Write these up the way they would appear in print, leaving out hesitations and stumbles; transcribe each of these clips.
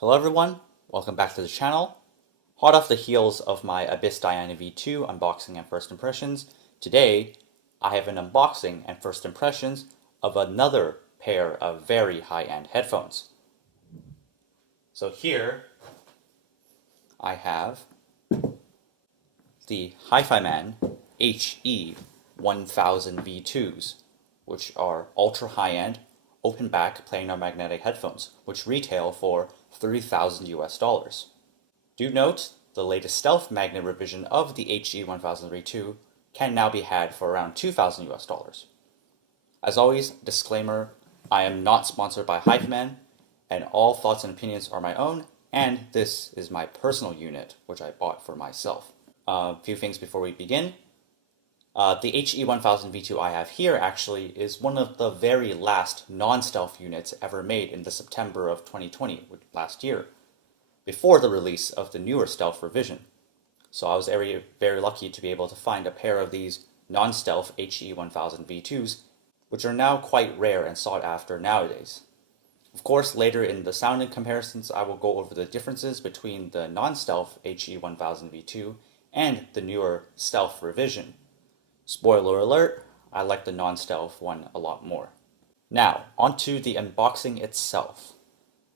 Hello everyone, welcome back to the channel. Hot off the heels of my Abyss Diana V2 unboxing and first impressions, today I have an unboxing and first impressions of another pair of very high-end headphones. So here I have the Hifiman HE1000V2s, which are ultra high-end open back planar magnetic headphones, which retail for $3,000 US. Do note, the latest stealth magnet revision of the HE1000V2 can now be had for around $2,000 US. As always, disclaimer, I am not sponsored by Hifiman, and all thoughts and opinions are my own, and this is my personal unit, which I bought for myself. A few things before we begin. The HE1000V2 I have here actually is one of the very last non-stealth units ever made in the September of 2020, last year, before the release of the newer stealth revision. So I was very, very lucky to be able to find a pair of these non-stealth HE1000V2s, which are now quite rare and sought after nowadays. Of course, later in the sounding comparisons, I will go over the differences between the non-stealth HE1000V2 and the newer stealth revision. Spoiler alert, I like the non-stealth one a lot more. Now, onto the unboxing itself.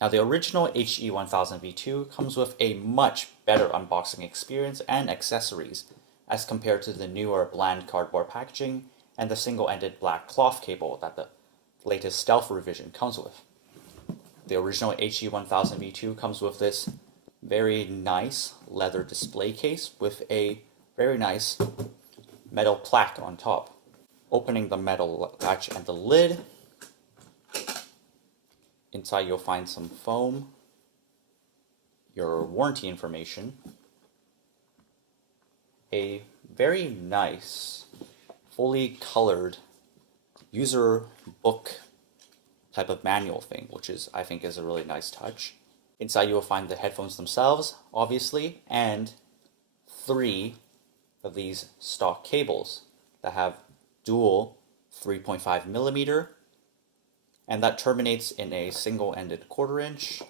Now, the original HE1000V2 comes with a much better unboxing experience and accessories as compared to the newer bland cardboard packaging and the single-ended black cloth cable that the latest stealth revision comes with. The original HE1000V2 comes with this very nice leather display case with a very nice metal plaque on top. Opening the metal latch and the lid, inside you'll find some foam, your warranty information, a very nice, fully colored user book type of manual thing, which I think is a really nice touch. Inside you will find the headphones themselves, obviously, and 3 of these stock cables that have dual 3.5mm, and that terminates in a single-ended 1/4 inch,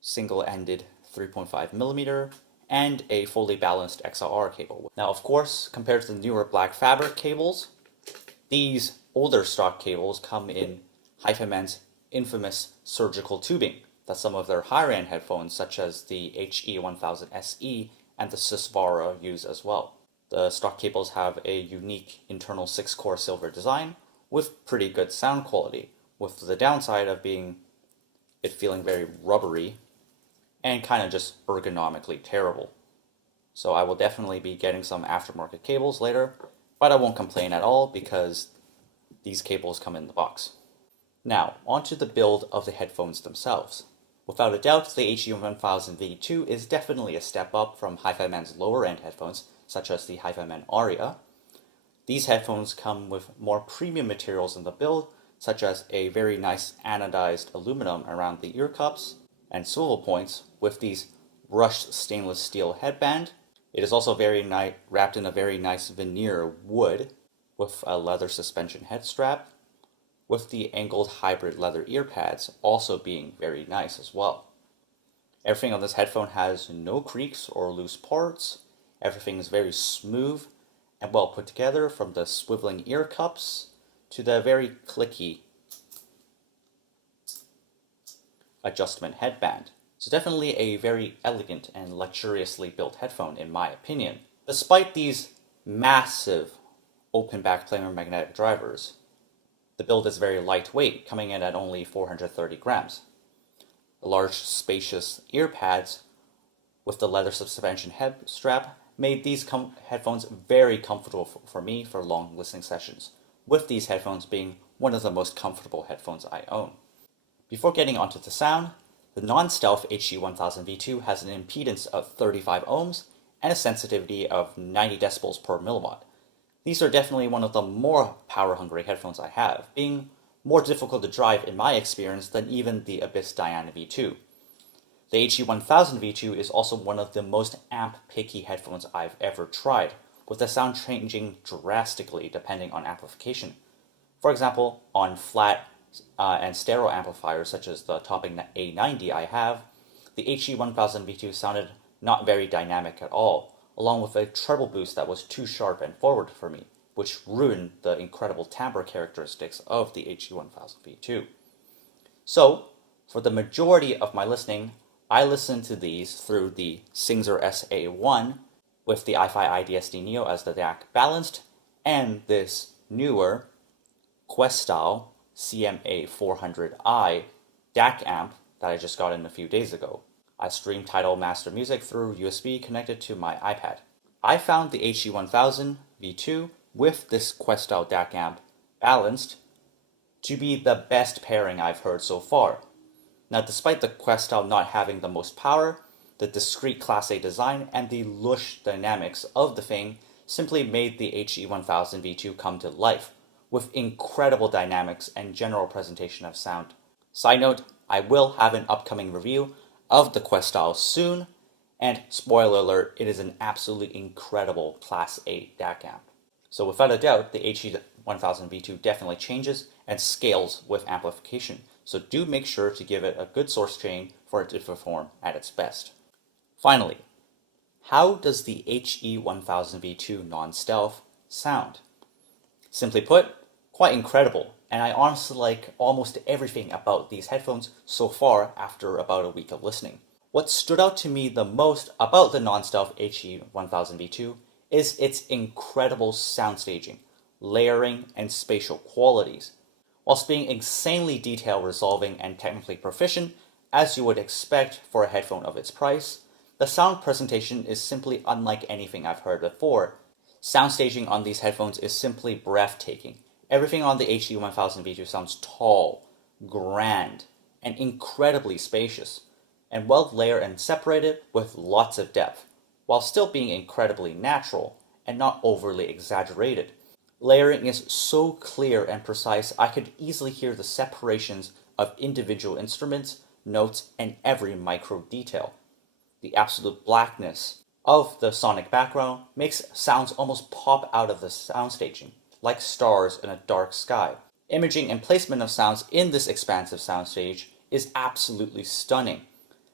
single-ended 3.5mm, and a fully balanced XLR cable. Now, of course, compared to the newer black fabric cables, these older stock cables come in Hifiman's infamous surgical tubing that some of their higher-end headphones, such as the HE1000 SE and the Sysvara, use as well. The stock cables have a unique internal 6-core silver design with pretty good sound quality, with the downside of it feeling very rubbery and kind of just ergonomically terrible. So I will definitely be getting some aftermarket cables later, but I won't complain at all because these cables come in the box. Now, onto the build of the headphones themselves. Without a doubt, the HE1000V2 is definitely a step up from Hifiman's lower-end headphones, such as the Hifiman Arya. These headphones come with more premium materials in the build, such as a very nice anodized aluminum around the ear cups and swivel points with these brushed stainless steel headband. It is also wrapped in a very nice veneer wood with a leather suspension head strap, with the angled hybrid leather ear pads also being very nice as well. Everything on this headphone has no creaks or loose parts. Everything is very smooth and well put together, from the swiveling ear cups to the very clicky adjustment headband. So definitely a very elegant and luxuriously built headphone in my opinion. Despite these massive open back planar magnetic drivers, the build is very lightweight, coming in at only 430 grams. The large, spacious ear pads with the leather suspension head strap made these headphones very comfortable for me for long listening sessions, with these headphones being one of the most comfortable headphones I own. Before getting onto the sound, the non-stealth HE1000V2 has an impedance of 35 ohms and a sensitivity of 90 decibels per milliwatt. These are definitely one of the more power-hungry headphones I have, being more difficult to drive in my experience than even the Abyss Diana V2. The HE1000V2 is also one of the most amp-picky headphones I've ever tried, with the sound changing drastically depending on amplification. For example, on flat and stereo amplifiers such as the topping A90 I have, the HE1000V2 sounded not very dynamic at all, along with a treble boost that was too sharp and forward for me, which ruined the incredible timbre characteristics of the HE1000V2. So, for the majority of my listening, I listened to these through the Singzer SA1 with the iFi IDSD Neo as the DAC balanced, and this newer Quest-style CMA400i DAC amp that I just got in a few days ago. I stream Tidal Master Music through USB connected to my iPad. I found the HE1000V2 with this Quest-style DAC amp balanced to be the best pairing I've heard so far. Now, despite the Quest-style not having the most power, the discrete Class A design and the lush dynamics of the thing simply made the HE1000V2 come to life, with incredible dynamics and general presentation of sound. Side note, I will have an upcoming review of the Quest-style soon, and spoiler alert, it is an absolutely incredible Class A DAC amp. So without a doubt, the HE1000V2 definitely changes and scales with amplification, so do make sure to give it a good source chain for it to perform at its best. Finally, how does the HE1000V2 non-stealth sound? Simply put, quite incredible, and I honestly like almost everything about these headphones so far after about a week of listening. What stood out to me the most about the non-stealth HE1000V2 is its incredible sound staging, layering, and spatial qualities. Whilst being insanely detail resolving and technically proficient, as you would expect for a headphone of its price, the sound presentation is simply unlike anything I've heard before. Sound staging on these headphones is simply breathtaking. Everything on the HE1000V2 sounds tall, grand, and incredibly spacious, and well layered and separated with lots of depth, while still being incredibly natural and not overly exaggerated. Layering is so clear and precise, I could easily hear the separations of individual instruments, notes, and every micro detail. The absolute blackness of the sonic background makes sounds almost pop out of the sound staging, like stars in a dark sky. Imaging and placement of sounds in this expansive soundstage is absolutely stunning.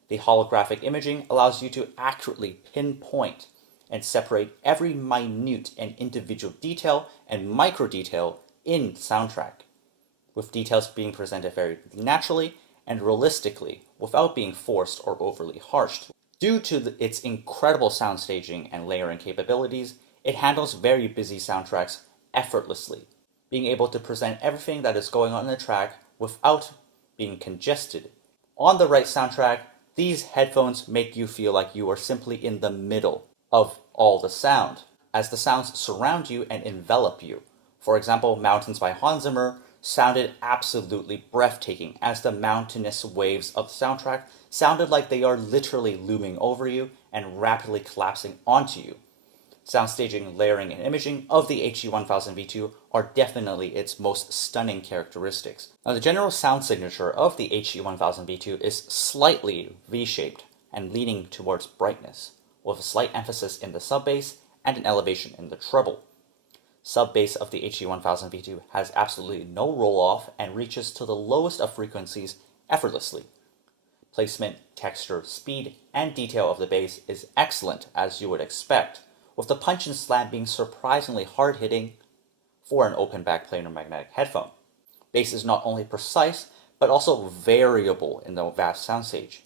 The holographic imaging allows you to accurately pinpoint and separate every minute and individual detail and micro detail in the soundtrack, with details being presented very naturally and realistically without being forced or overly harsh. Due to its incredible sound staging and layering capabilities, it handles very busy soundtracks effortlessly, being able to present everything that is going on in the track without being congested. On the right soundtrack, these headphones make you feel like you are simply in the middle of all the sound, as the sounds surround you and envelop you. For example, Mountains by Hans Zimmer sounded absolutely breathtaking, as the mountainous waves of the soundtrack sounded like they are literally looming over you and rapidly collapsing onto you. Sound staging, layering, and imaging of the HE1000V2 are definitely its most stunning characteristics. Now, the general sound signature of the HE1000V2 is slightly V-shaped and leaning towards brightness, with a slight emphasis in the sub-bass and an elevation in the treble. Sub-bass of the HE1000V2 has absolutely no roll-off and reaches to the lowest of frequencies effortlessly. Placement, texture, speed, and detail of the bass is excellent, as you would expect, with the punch and slam being surprisingly hard-hitting for an open-back planar magnetic headphone. Bass is not only precise, but also variable in the vast soundstage.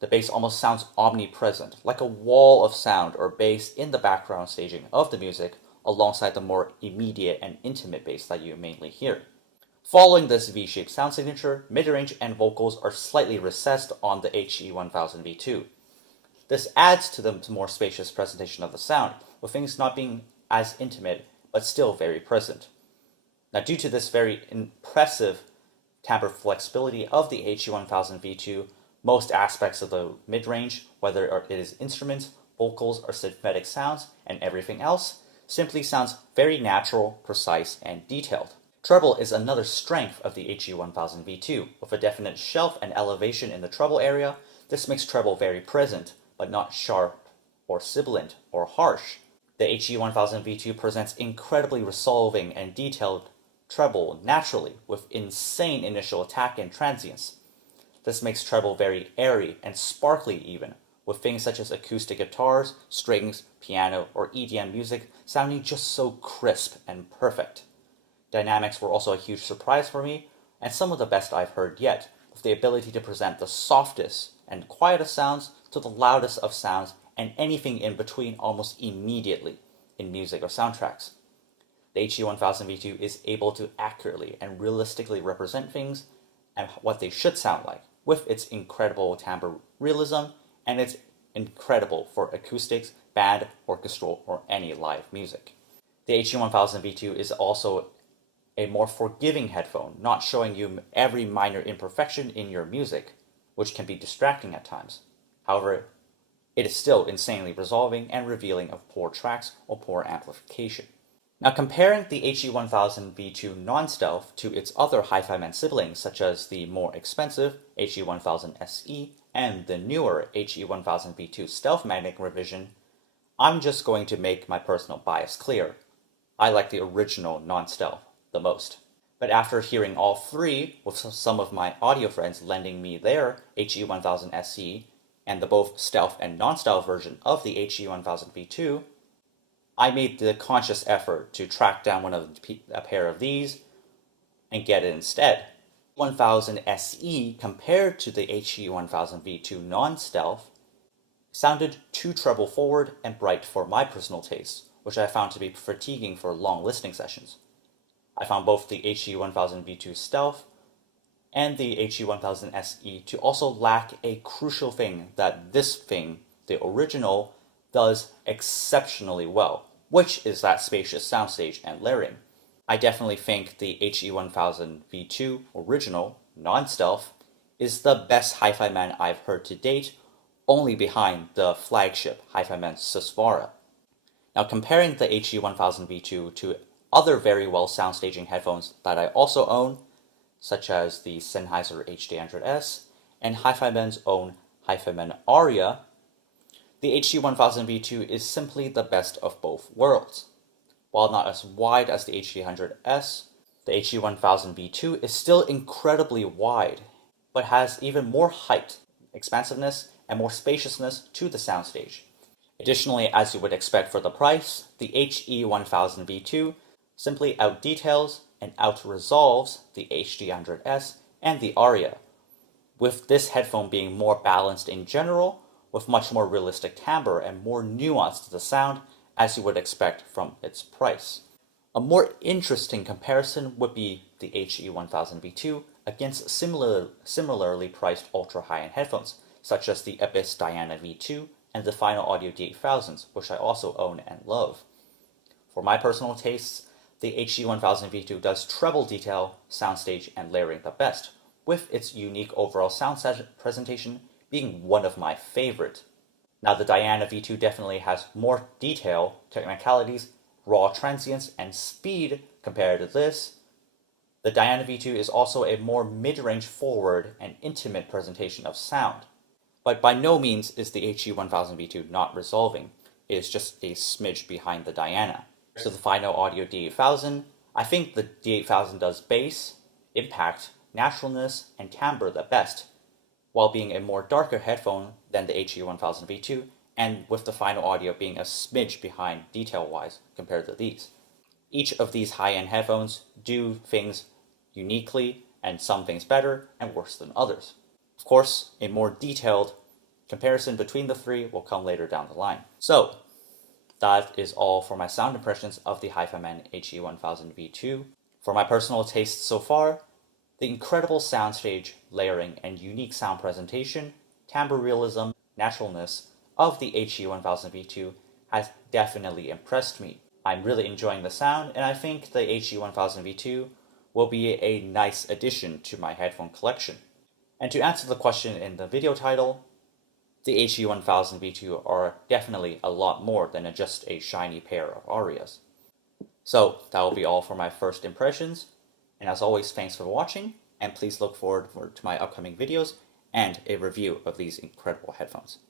The bass almost sounds omnipresent, like a wall of sound or bass in the background staging of the music, alongside the more immediate and intimate bass that you mainly hear. Following this V-shaped sound signature, mid-range and vocals are slightly recessed on the HE1000V2. This adds to the more spacious presentation of the sound, with things not being as intimate, but still very present. Now, due to this very impressive timbre flexibility of the HE1000V2, most aspects of the mid-range, whether it is instruments, vocals, or synthetic sounds, and everything else, simply sounds very natural, precise, and detailed. Treble is another strength of the HE1000V2. With a definite shelf and elevation in the treble area, this makes treble very present, but not sharp or sibilant or harsh. The HE1000V2 presents incredibly resolving and detailed treble naturally with insane initial attack and transience. This makes treble very airy and sparkly even, with things such as acoustic guitars, strings, piano, or EDM music sounding just so crisp and perfect. Dynamics were also a huge surprise for me, and some of the best I've heard yet, with the ability to present the softest and quietest sounds to the loudest of sounds and anything in between almost immediately in music or soundtracks. The HE1000V2 is able to accurately and realistically represent things and what they should sound like, with its incredible timbre realism and its incredible for acoustics, band, orchestral, or any live music. The HE1000V2 is also a more forgiving headphone, not showing you every minor imperfection in your music, which can be distracting at times. However, it is still insanely resolving and revealing of poor tracks or poor amplification. Now, comparing the HE1000V2 non-stealth to its other Hifiman siblings, such as the more expensive HE1000SE and the newer HE1000V2 stealth magnetic revision, I'm just going to make my personal bias clear. I like the original non-stealth the most. But after hearing all three, with some of my audio friends lending me their HE1000SE and the both stealth and non-stealth version of the HE1000V2, I made the conscious effort to track down a pair of these and get it instead. 1000 SE compared to the HE1000V2 non-stealth sounded too treble forward and bright for my personal taste, which I found to be fatiguing for long listening sessions. I found both the HE1000V2 stealth and the HE1000 SE to also lack a crucial thing that this thing, the original, does exceptionally well, which is that spacious soundstage and layering. I definitely think the HE1000V2 original, non-stealth, is the best Hifiman I've heard to date, only behind the flagship Hifiman Susvara. Now, comparing the HE1000V2 to other very well soundstaging headphones that I also own, such as the Sennheiser HD100S and Hifiman's own Hifiman Arya, the HE1000V2 is simply the best of both worlds. While not as wide as the HD100S, the HE1000V2 is still incredibly wide, but has even more height, expansiveness, and more spaciousness to the soundstage. Additionally, as you would expect for the price, the HE1000V2 simply out-details and out-resolves the HD100S and the Arya, with this headphone being more balanced in general, with much more realistic timbre and more nuance to the sound, as you would expect from its price. A more interesting comparison would be the HE1000V2 against similarly priced ultra-high-end headphones, such as the Abyss Diana V2 and the Final Audio D8000s, which I also own and love. For my personal tastes, the HE1000V2 does treble detail, soundstage, and layering the best, with its unique overall sound presentation being one of my favorite. Now, the Diana V2 definitely has more detail, technicalities, raw transients, and speed compared to this. The Diana V2 is also a more mid-range forward and intimate presentation of sound. But by no means is the HE1000V2 not resolving. It is just a smidge behind the Diana. So the Final Audio D8000, I think the D8000 does bass, impact, naturalness, and timbre the best, while being a more darker headphone than the HE1000V2, and with the Final Audio being a smidge behind detail-wise compared to these. Each of these high-end headphones do things uniquely, and some things better and worse than others. Of course, a more detailed comparison between the three will come later down the line. So, that is all for my sound impressions of the Hifiman HE1000V2. For my personal taste so far, the incredible soundstage, layering, and unique sound presentation, timbre realism, naturalness of the HE1000V2 has definitely impressed me. I'm really enjoying the sound, and I think the HE1000V2 will be a nice addition to my headphone collection. And to answer the question in the video title, the HE1000V2 are definitely a lot more than just a shiny pair of Aryas. So that will be all for my first impressions, and as always, thanks for watching, and please look forward to my upcoming videos and a review of these incredible headphones.